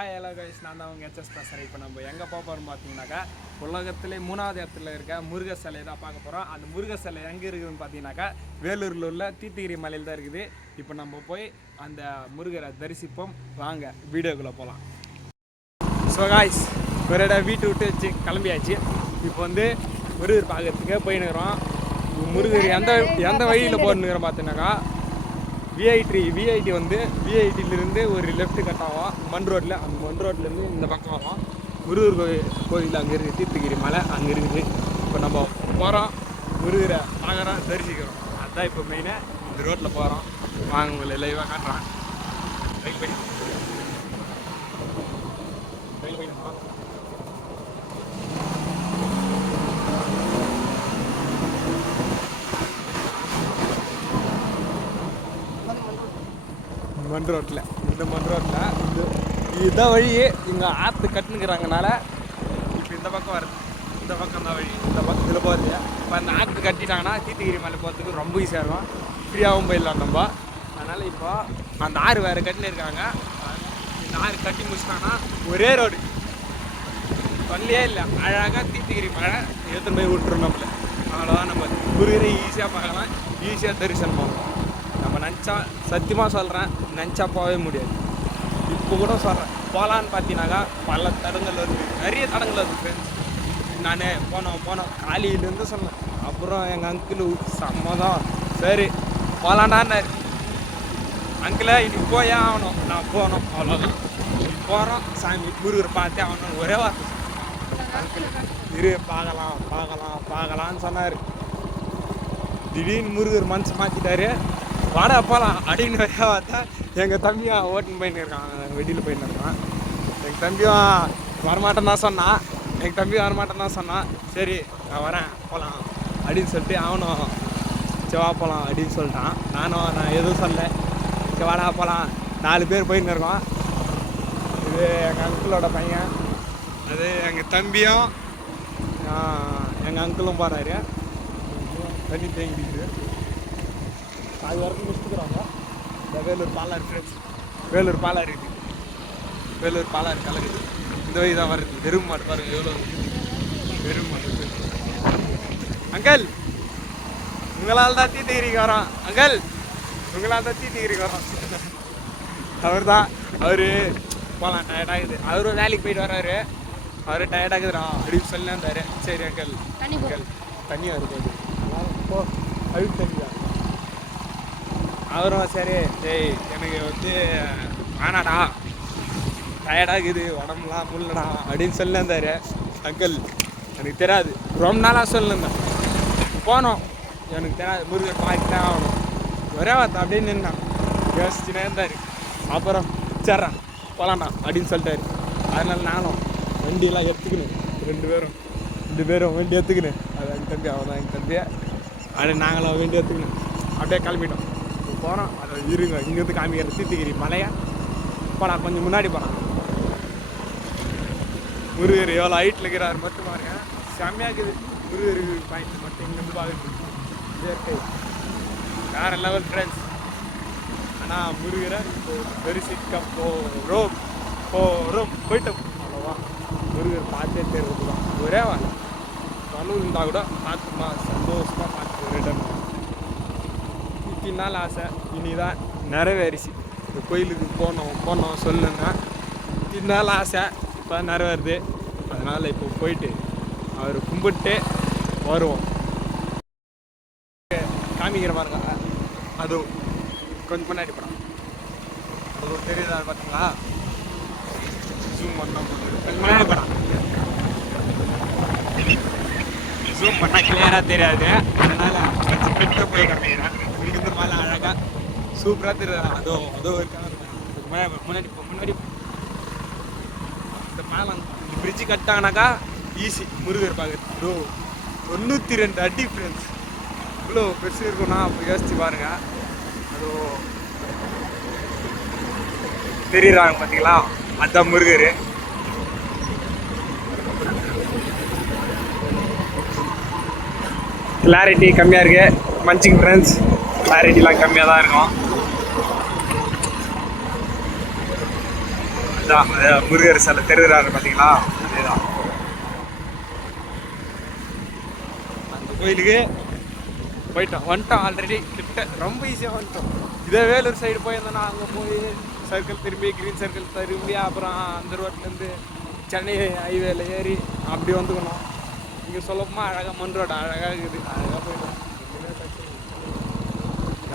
Hi hello guys, நான் தான் அவங்க ஹெச்எஸ் பேசுகிறேன். இப்போ நம்ம எங்கே போகிறோம்னு பார்த்தீங்கன்னாக்கா உலகத்திலே 3வது இடத்துல இருக்க முருகர் சிலையை தான் பார்க்க போகிறோம். அந்த முருகர் சிலை எங்கே இருக்குதுன்னு பார்த்தீங்கன்னாக்கா வேலூரில் உள்ள தீர்த்தகிரி மலையில் தான் இருக்குது. இப்போ நம்ம போய் அந்த முருகரை தரிசிப்போம். வாங்க வீடியோக்குள்ளே போகலாம். ஸோ காய்ஸ், ஒரு இடம் வீட்டு விட்டு வச்சு கிளம்பியாச்சு. இப்போ வந்து முருகர் பார்க்கறதுக்கே போயின்னுக்கிறோம். முருகர் எந்த வழியில் போகணுங்கிறோம் பார்த்தீங்கன்னாக்கா விஐடி வந்து விஐடியிலேருந்து ஒரு லெஃப்ட் கட் ஆகும் மண் ரோட்டில். அந்த மண் ரோட்லேருந்து இந்த பக்கம் வரும். முருகர் கோயில் அங்கே இருக்குது, தீர்த்தகிரி மலை அங்கே இருக்குது. இப்போ நம்ம போகிறோம், முருகரை பார்க்குறோம், தரிசிக்கிறோம். அதுதான் இப்போ மெயினாக இந்த ரோட்டில் போகிறோம். வாங்க உங்களை லைவாக காட்டுறான். ரைட் பண்ணி இந்த மண் ரோட்டில் இதுதான் வழி. இங்கே ஆற்று கட்டுனுங்கிறாங்கனால இப்போ இந்த பக்கம் வருது. இந்த பக்கம் தான் வழி. இந்த பக்கம் இதில் போகிறது. இப்போ அந்த ஆற்று கட்டிட்டாங்கன்னா தீர்த்தகிரி மலை போகிறதுக்கு ரொம்ப ஈஸியாக இருக்கும். ஃப்ரீயாகவும் போயிடலாம் நம்ம. அதனால் இப்போ அந்த ஆறு வேறு கட்டின்னு இருக்காங்க. இந்த ஆறு கட்டி முடிச்சிட்டாங்கன்னா ஒரே ரோடு, தொல்லையே இல்லை. அழகாக தீர்த்தகிரி மலை எடுத்துன்னு போய் விட்டுரும் நம்மள. அவ்வளோதான், நம்ம முருகரை ஈஸியாக பார்க்கலாம், ஈஸியாக தரிசனம் பண்ணலாம். நம்ம நினச்சா, சத்தியமாக சொல்கிறேன், நினச்சா போகவே முடியாது. இப்போ கூட சொல்கிறேன், போகலான்னு பார்த்தீங்கன்னாக்கா பல தடங்கள் வருது, நிறைய தடங்கள் வருது ஃப்ரெண்ட்ஸ். நான் போனோம் காலையிலேருந்து சொன்னேன். அப்புறம் எங்கள் அங்கிள் சம்மதம், சரி போகலான்டான்னாரு. அங்கிளை இன்னைக்கு போயே ஆகணும். நான் போனோம், அவ்வளோதான். போகிறோம், சாமி முருகர் பார்த்தே ஆகணும் ஒரே வார்த்தை. அங்கிள் இரு பார்க்கலான்னு சொன்னார். திடீர்னு முருகர் மனசு மாற்றிட்டாரு. வாடா போகலாம் அப்படின்னு வரையா பார்த்தா எங்கள் தம்பியும் ஓட்டுன்னு போயின்னு இருக்கான், வெளியில் போயின்னு இருக்கான். எங்கள் தம்பியும் வரமாட்டேன்னு தான் சொன்னான். சரி நான் வரேன் போகலாம் அப்படின்னு சொல்லிட்டு அவனும் செவா போகலாம் அப்படின்னு சொல்லிட்டான். நான் எதுவும் சொல்லலை. செவாடா போகலாம், 4 பேர் போயின்னு இருக்கோம். இது எங்கள் அங்கிளோட பையன், அது எங்கள் தம்பியும் எங்கள் அங்கிளும் போகிறாரு. தண்ணி தேங்கிடுது. அது வரைக்கும் முடிச்சுக்கிறாங்க. இந்த வேலூர் பாலாறு ஃப்ரெண்ட்ஸ், வேலூர் பாலாறு கலக்குது. இந்த வழி தான் வருது. வெறும் மாடு பாருங்கள், எவ்வளோ வெறும் மாடு. அங்கிள் உங்களால் தான் தீர்த்தகிரிக்கு வரோம். அங்கிள் உங்களால் தான் தீர்த்தகிரிக்கு வரோம். அவர் போகலாம், டயர்டாகுது. அவரும் வேலைக்கு போயிட்டு வர்றாரு. அவர் டயர்டாகுதுடா அப்படின்னு சொல்லி இருந்தார். சரி அங்கிள் தண்ணி வருது, போ அழுக்கு தண்ணி தான். அவரும் சரி எனக்கு வந்து வேணாடா, டயர்டாகுது, உடம்புலாம் முள்ளடா அப்படின்னு சொல்லியிருந்தார். அங்கிள் எனக்கு தெரியாது, ரொம்ப நாளாக சொல்லியிருந்தேன். போனோம், எனக்கு தெரியாது, முருகர் பார்த்துதான் ஆகணும் ஒரே வார்த்தை அப்படின்னு நின்னான். யோசிச்சுனே இருந்தார். அப்புறம் சரிடா போகலாம்டா அப்படின்னு சொல்லிட்டாரு. அதனால நானும் வண்டியெல்லாம் எடுத்துக்கினேன். ரெண்டு பேரும் வண்டி எடுத்துக்கினேன். அது எங்கள் தம்பி, அவன் தான் எங்கள் தம்பியை. அது நாங்களும் வண்டி எடுத்துக்கினேன். அப்படியே கிளம்பிட்டோம். போகிறோம். அதை இருங்க, இங்கேருந்து காமிக்கிற தீர்த்தகிரி மலையை போனால் கொஞ்சம் முன்னாடி போகிறான். முருகர் எவ்வளோ ஹைட்டில் இருக்கிறார் மட்டும் பாருங்க, செம்மையாக இருக்குது. முருகர் பாயிண்ட் மட்டும் இங்கேருந்து பார்க்குறது இயற்கை வேறு லெவல் ஃப்ரெண்ட்ஸ். ஆனால் முருகரை தரிசிக்க போயிட்டோம், அவ்வளோதான். முருகர் பார்த்தே தெரிஞ்சது தான் ஒரே வாங்க. தொலைவு இருந்தால் கூட பார்த்துமா சந்தோஷமாக பார்த்து ரிட்டர்ன். இத்தனை நாள் ஆசை இனிதான் நிறைவேறிச்சு. இந்த கோயிலுக்கு போனோம் சொல்லுங்க. இத்தனை நாள் ஆசை இப்போ நிறைவேறுது. அதனால் இப்போ போயிட்டு அவர் கும்பிட்டு வருவோம். காமிக்கிற பாருங்க, அதுவும் கொஞ்சம் முன்னாடி படம் அதுவும் தெரியுதா பார்த்தீங்களா? ஜூம் பண்ணால் கொஞ்சம் முன்னாடி படம் ஜூம் பண்ணால் கிளியராக தெரியாது. அதனால் கொஞ்சம் கிட்ட போய் காமிக்கிறேன். இங்கிருந்து மேலே அழகாக சூப்பராக தெரியுது. அதோ இருக்காங்க முன்னாடி இந்த பாலம் பிரிட்ஜு கட்டாங்கனாக்கா ஈஸி முருகர் பார்க்குறது. 92 அடி ஃப்ரெண்ட்ஸ், இவ்வளோ பெருசு இருக்குன்னா அப்போ யோசிச்சு பாருங்க. அதோ தெரியுறாங்க பார்த்தீங்களா, அதுதான் முருகர். கிளாரிட்டி கம்மியாக இருக்குது மன்னிச்சிங்க ஃப்ரெண்ட்ஸ், கிளாரிட்டிலாம் கம்மியாக தான் இருக்கும். அதான் முருகர் சிலை தெருகிறாரு பார்த்தீங்களா, அதேதான். அந்த கோயிலுக்கு வந்துட்டோம் ஆல்ரெடி கிட்ட, ரொம்ப ஈஸியாக வந்துட்டோம். இதே வேலூர் சைடு போயிருந்தோன்னா அங்கே போய் சர்க்கிள் திரும்பி க்ரீன் சர்க்கிள் திரும்பி அப்புறம் அந்த ரோட்லேருந்து சென்னை ஹைவேல ஏறி அப்படி வந்துக்கணும். இங்கே சொல்லப்போமா அழகாக மண் ரோடு அழகாக இருக்குது, அழகாக போயிடும்.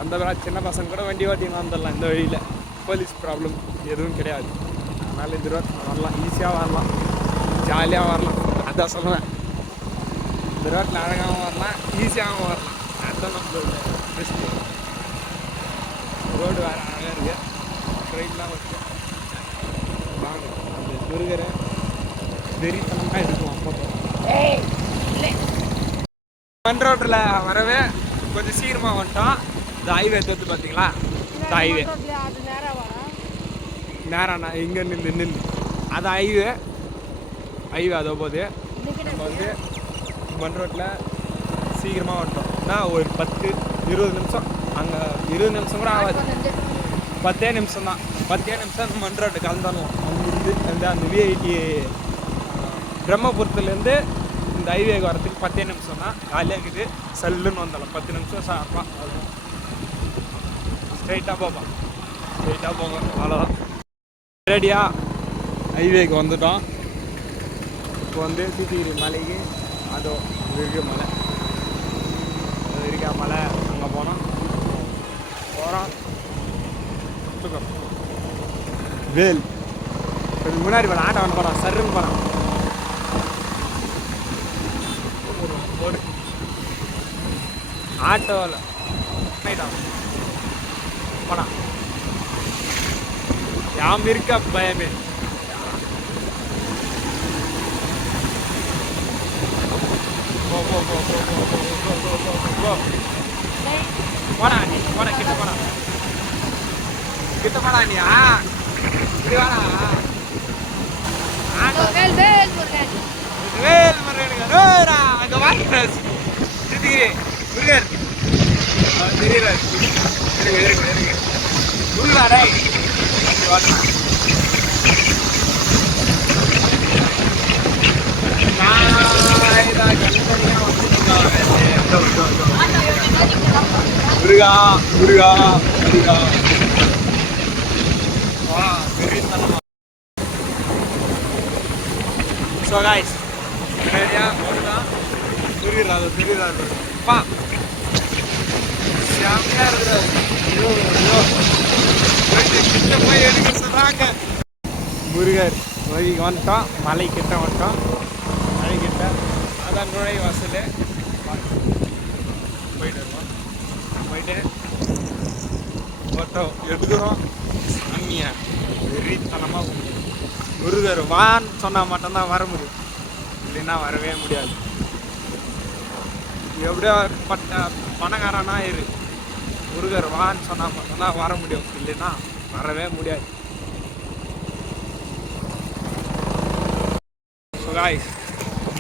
அந்த சின்ன பசங்க கூட வண்டி ஓட்டின்னு வந்துடலாம் இந்த வழியில், போலீஸ் ப்ராப்ளம் எதுவும் கிடையாது. அதனால் இந்த ரோட் வரலாம், ஈஸியாக வரலாம், ஜாலியாக வரலாம். அதான் சொல்லுவேன், இந்த ரோட்டில் அழகாகவும் வரலாம், ஈஸியாகவும் வரலாம். அதுதான் நம்மளோட பெஸ்ட்டு. ரோடு வேறு அழகாக இருக்குது, ட்ரெயின்லாம் வச்சு வாங்க. அந்த முருகரை வெறித்தனமாக எடுக்குவோம் ஃபோட்டோ. மண் ரோட்டில் வரவே கொஞ்சம் சீக்கிரமாக வந்துட்டோம். இந்த ஹைவே தோற்று பார்த்தீங்களா, இந்த ஹைவே நேராண்ணா இங்கே நின்று அது ஹைவே அதோ போது நம்ம வந்து மண் ரோட்டில் சீக்கிரமாக வந்துட்டோம். நான் ஒரு 10-20 நிமிஷம், அங்கே 20 நிமிஷம் கூட ஆகாது, 10 நிமிஷம் தான். 10 நிமிஷம் மண் ரோட்டு கலந்துடலாம். அங்கேருந்து அந்த விஐடி பிரம்மபுரத்துலேருந்து இந்த ஹைவேக்கு வரத்துக்கு 10 நிமிஷம் தான். காலியாக இருக்குது, சல்லுன்னு வந்துடலாம். 10 நிமிஷம் சாப்பிடலாம், அவ்வளோதான். ஸ்ட்ரைட்டாக போகலாம், அவ்வளோதான். ரெடியாக ஹைவேக்கு வந்துட்டோம். இப்போ வந்து தூத்துக்குடி மலைக்கு அதோ இருக்க மலை, மலை அங்கே போகிறோம். வேல் முன்னாடி போன ஆட்டோ வந்து போகிறான், சருன்னு போகிறான். ஒரு ஆட்டோவில் போனான். யாம் இருக்க பயமே. போடா நீ, போடா கிட்ட போடா, கிட்ட போடா நீ. இப்படி வாடா. வேல் முருகனுக்கு அங்கே வாங்க சித்திகிரி முருகர் தெரியுறாரு. உள்ளாடா முருகா முருகா முருகா. ஸோ காய்ஸ் தெரியுறாருப்பா, செம்மையாக இருக்கிறாரு. போய் எடுக்க சொல்கிறாங்க. முருகர் வழிக்கு வந்துட்டோம், மலை கிட்ட வந்துட்டோம். மலை கிட்ட அதான் நுழை வாசல். போயிட்டு இருக்கோம், போயிட்டு ஃபோட்டோ எடுக்கிறோம். சாமியா வெறித்தனமாக முருகர் வான்னு சொன்னால் மட்டும்தான் வர முடியும், இல்லைன்னா வரவே முடியாது. எப்படியோ பணக்காரனா இரு, முருகர் வான்னு சொன்னால் மட்டும்தான் வர முடியும், இல்லைன்னா வரவே முடியாது. காய்ஸ்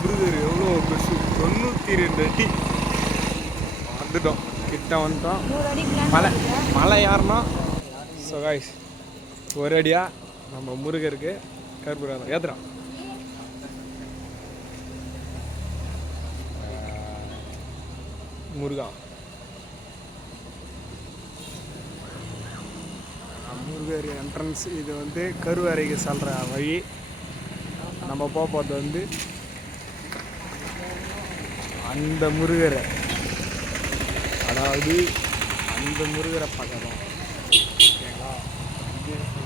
முருகர் எவ்வளோ பெருசு, 92 அடி. வந்துட்டோம், கிட்ட வந்துட்டோம். மலை யாருன்னா ஸோ காய்ஸ் ஒரு அடியாக நம்ம முருகருக்கு கற்பூரம் ஏத்துறோம். முருகா முருகர் என்ட்ரன்ஸ். இது வந்து கருவறைக்கு செல்கிற வழி. நம்ம போகிறது வந்து அந்த முருகரை, அதாவது அந்த முருகரை பார்க்குறோம். ஓகேங்களா,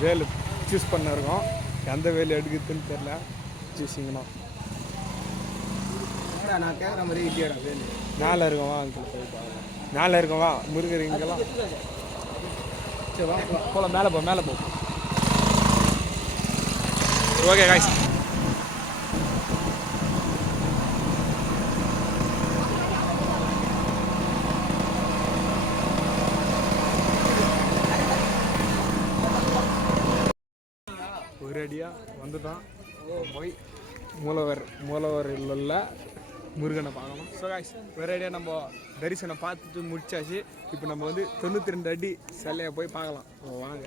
வேலு சூஸ் பண்ணிருக்கோம். எந்த வேலு எடுக்குதுன்னு தெரியல, சூஸிங்கண்ணா. நான் கேட்குற மாதிரி இல்லையாடா வேலு மேலே இருக்கவா அங்கிள் போய் பார்க்கலாம். மேலே இருக்கவா முருகர் இங்கெல்லாம். சரி வா போகலாம், மேலே போ மேலே போ. ஓகே காய்ஸ், ஒரு அடியாக வந்துட்டோம். போய் மூலவர் உள்ள முருகனை பார்க்கணும். ஸோ காய்ஸ் ஒரு அடியாக நம்ம தரிசனம் பார்த்துட்டு முடிச்சாச்சு. இப்போ நம்ம வந்து 92 அடி சிலையை போய் பார்க்கலாம். வாங்க.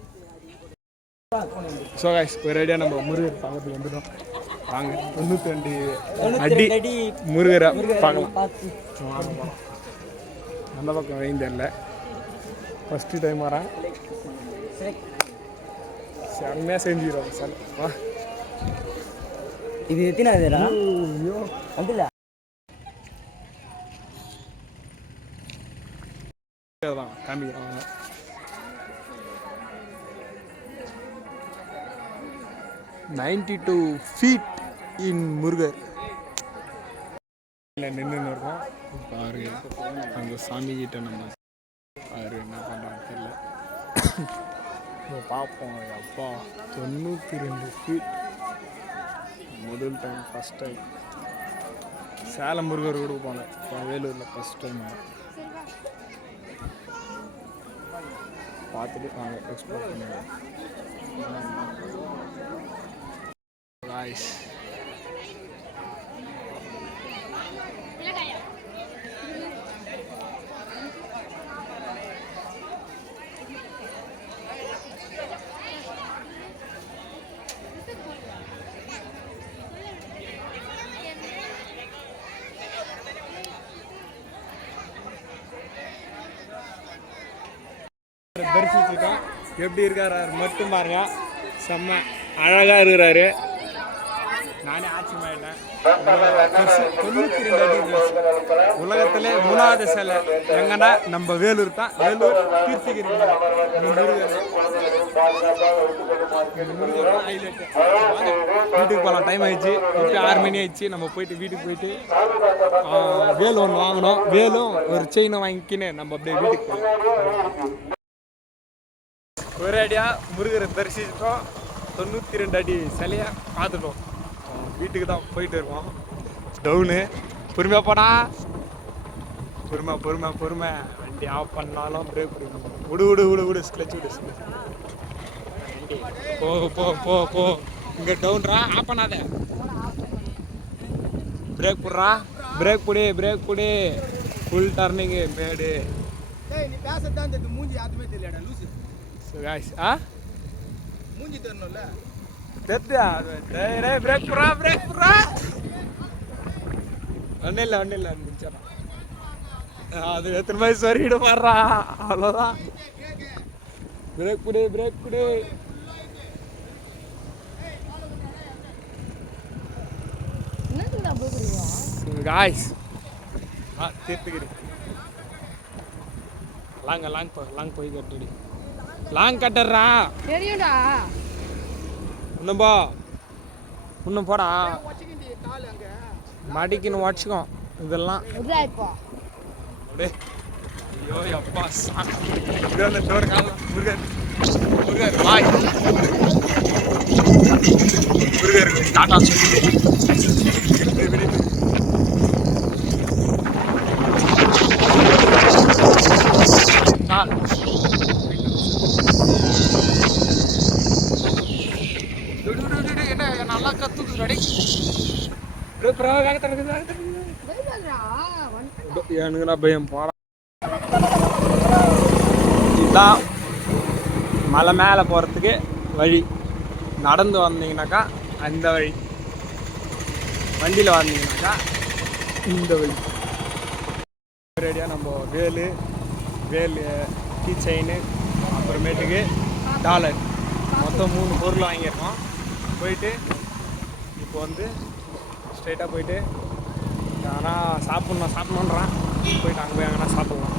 ஸோ கைஸ் ஒரு ஐடியா நம்ம முருகர் பக்கத்துக்கு வந்துட்டோம். வாங்க 92 அடி முருகரை பார்க்கலாம். அந்த பக்கம் வெயின் தெரியல, ஃபஸ்ட்டு டைம் வரேன். செம்மையாக செஞ்சுக்கிறோம் சார். வா இது எத்தினாதுடா? ஐயோ அப்படில தான் காமிக்கிறாங்க. $92 feet இன் முருகர் இல்லை நின்று இருக்கோம். பாரு அந்த சாமி கிட்ட நம்ம பாரு என்ன பண்ணுறான்னு தெரியல. பார்ப்போம். அப்பா 92 feet முதல் time, first time. Salem Murugar கூட போனேன், இப்போ வேலூரில் ஃபஸ்ட் டைம் பார்த்துட்டு நாங்கள் எக்ஸ்ப்ளோர் பண்ணுவோம். தரிசிச்சுட்டோம். எப்படி இருக்காரு மட்டும் பாருங்க, செம்ம அழகா இருக்கிறாரு. நானே ஆச்சரியமாயிட்டேன். 92 அடி உலகத்திலே 3வது சிலை எங்கன்னா நம்ம வேலூர் தான். வேலூர் கீர்த்திகிரி வீட்டுக்கு போகலாம். டைம் ஆயிடுச்சு, இப்போ 6 மணி ஆயிடுச்சு. நம்ம போயிட்டு வீட்டுக்கு போயிட்டு வேலு ஒன்று வாங்கணும். வேலும் ஒரு செயினை வாங்கிக்கின்னு நம்ம அப்படியே வீட்டுக்கு போகலாம். ஒரு அடியா முருகரை தரிசிச்சிட்டோம். 92 அடி சிலையை பார்த்துட்டோம். வீட்டுக்கு தான் போயிட்டு இருக்கோம். டவுனு பொறுமையாக போனா, பொறுமை. வண்டி ஆஃப் பண்ணாலும் பிரேக் பிடிக்கணும். விடு ஸ்க்ளச் விடு. போ இங்கே டவுன்ரா, ஆஃப் பண்ணாத. பிரேக் போடுறா, பிரேக் பிடி. ஃபுல் டர்னிங்கு மேடு. மூஞ்சி தரணும்ல, பிரேக் புறா. ஒன்றும் இல்லை அது எத்தனை மாதிரி சரியிட மாறா, அவ்வளோதான். பிரேக் பிடி. காய்ஸ் தீர்த்துக்கிறேன். லாங் போய் கட்டுடி. லாங் கட்டுறா தெரியும்டா. இன்னும் போடா, மடிக்குன்னு உடச்சிக்கோ இதெல்லாம். அப்படியே ஐயோ அப்பா டோர் காலம். முருகர் பாய். முருகருக்கு டாட்டா சொல்லி நல்லா கத்துக்கு ரெடி. எனக்கு பயம் போட. இதுதான் மலை மேலே போகிறதுக்கு வழி. நடந்து வந்தீங்கன்னாக்கா அந்த வழி, வண்டியில் வந்தீங்கன்னாக்கா இந்த வழி. ரெடியாக நம்ம வேலு கீ செயின், அப்புறமேட்டுக்கு டாலர், மொத்தம் 3 பொருள் வாங்கியிருக்கோம். போயிட்டு இப்போ வந்து ஸ்ட்ரைட்டாக போயிட்டு ஆனால் சாப்பிட்ணுன்றான். போயிட்டு அங்கே போய் எங்கன்னா சாப்பிட்லாம்.